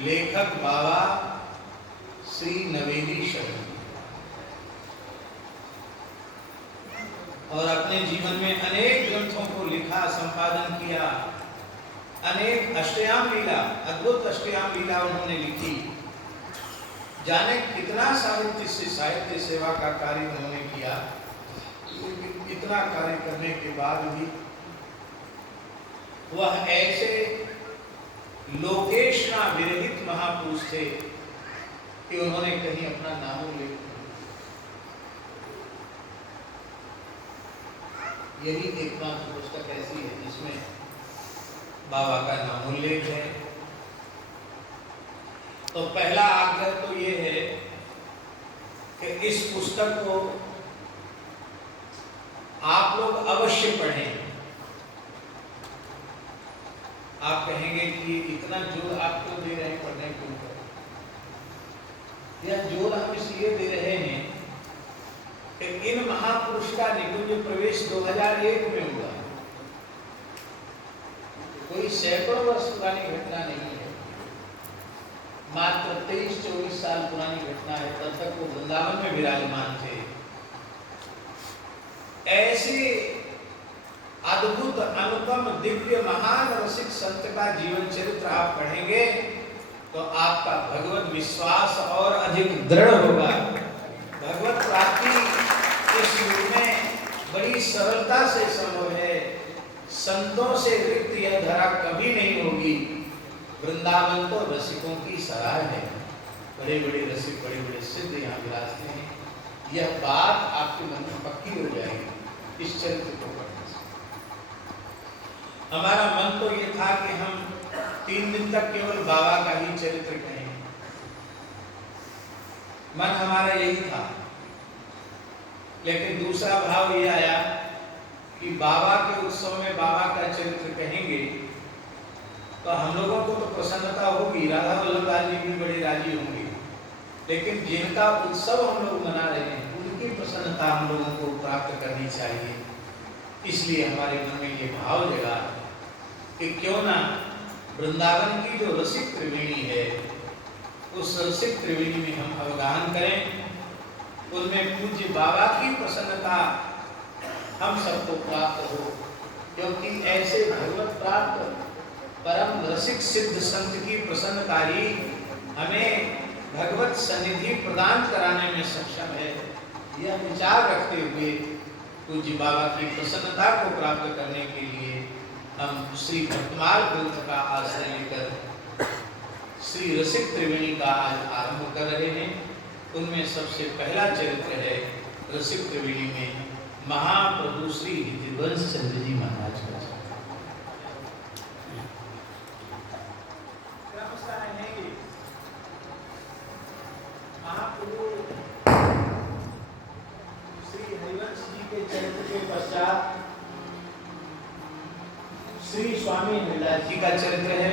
लेखक बाबा श्री नवेदी शरण, और अपने जीवन में अनेक ग्रंथों को लिखा, संपादन किया। अनेक अष्टयाम लीला, अद्भुत अष्टयाम लीला उन्होंने लिखी। जाने कितना साहित्य सेवा का कार्य उन्होंने किया। इतना कार्य करने के बाद भी वह ऐसे लोकेशना विरहित महापुरुष थे कि उन्होंने कहीं अपना नामोल्लेख, यही एकमात्र पुस्तक ऐसी है जिसमें बाबा का नामोल्लेख है। तो पहला आग्रह तो ये है कि इस पुस्तक को आप लोग अवश्य पढ़ें। आप कहेंगे कि इतना जोर आप क्यों दे रहे हैं पढ़ने के ऊपर? यह जोर हम इसलिए दे रहे हैं कि इन महापुरुष का निकुंज प्रवेश 2001 में हुआ। कोई सैकड़ों वर्ष पुरानी घटना नहीं है, मात्र 23-24 साल पुरानी घटना है। तब तक वो वृंदावन में विराजमान थे। ऐसे अद्भुत, अनुपम, दिव्य, महान रसिक संत का जीवन चरित्र आप पढ़ेंगे तो आपका भगवत विश्वास और अधिक दृढ़ होगा। भगवत प्राप्ति इस युग में बड़ी सरलता से संभव है। संतों से रिक्त यह धरा कभी नहीं होगी। वृंदावन तो रसिकों की सराय है। बड़े बड़े रसिक, बड़े बड़े सिद्ध यहाँ विराजते हैं। यह बात आपके मन में पक्की हो जाएगी इस चरित्र को पढ़ने से। हमारा मन तो ये था कि हम 3 दिन तक केवल बाबा का ही चरित्र कहें। मन हमारा यही था। लेकिन दूसरा भाव ये आया कि बाबा के उत्सव में बाबा का चरित्र कहेंगे तो हम लोगों को तो प्रसन्नता होगी, राधा वल्लभ जी भी बड़े राजी होंगे। लेकिन जिनका उत्सव हम लोग मना रहे हैं उनकी प्रसन्नता हम लोगों को प्राप्त करनी चाहिए। इसलिए हमारे मन में ये भाव जगा कि क्यों ना वृंदावन की जो रसिक त्रिवेणी है उस रसिक त्रिवेणी में हम अवगाहन करें, उनमें पूज्य बाबा की प्रसन्नता हम सबको प्राप्त हो। क्योंकि ऐसे भगवत प्राप्त परम रसिक सिद्ध संत की प्रसन्नता ही हमें भगवत सन्निधि प्रदान कराने में सक्षम है। यह विचार रखते हुए पूज्य बाबा की प्रसन्नता को प्राप्त करने के लिए हम श्री भक्तमाल ग्रंथ का आश्रय लेकर श्री रसिक त्रिवेणी का आज आरंभ कर रहे हैं। उनमें सबसे पहला चरित्र है रसिक त्रिवेणी में महाप्रभु श्री हृदयवंश चंद्र जी महाराज का। महाप्रभु श्री हरिवंश जी के चरित्र के पश्चात श्री स्वामी हरिदास जी का चरित्र है,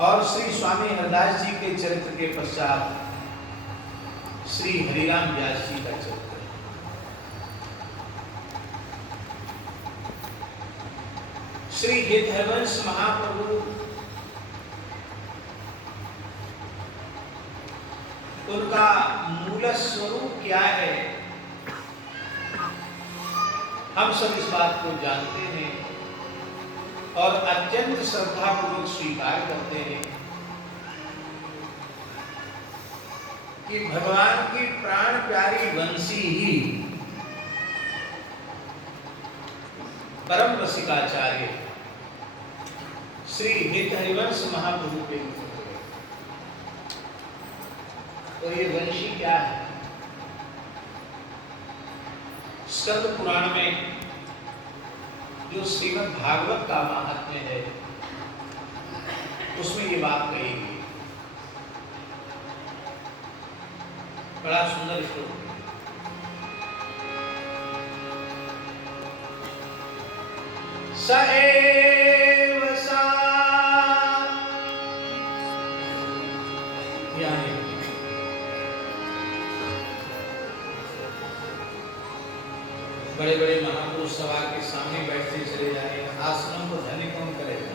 और श्री स्वामी हरिदास जी के चरित्र के पश्चात श्री हरिराम व्यास जी का चरित्र है। श्री हरिवंश महाप्रभु, उनका मूल स्वरूप क्या है हम सब इस बात को जानते हैं और अत्यंत श्रद्धापूर्वक स्वीकार करते हैं कि भगवान की प्राण प्यारी वंशी ही परम रसिकाचार्य श्री हरिवंश महाप्रभु के रूप में। तो ये वंशी क्या है? स्कंद पुराण में जो श्रीमद् भागवत का महात्म्य है उसमें ये बात कही गई। बड़ा सुंदर श्लोक है। स एव सा, यानी बड़े बड़े महापुरुष सभा के सामने बैठते चले जाए, आश्रम को धन्य कौन करेगा?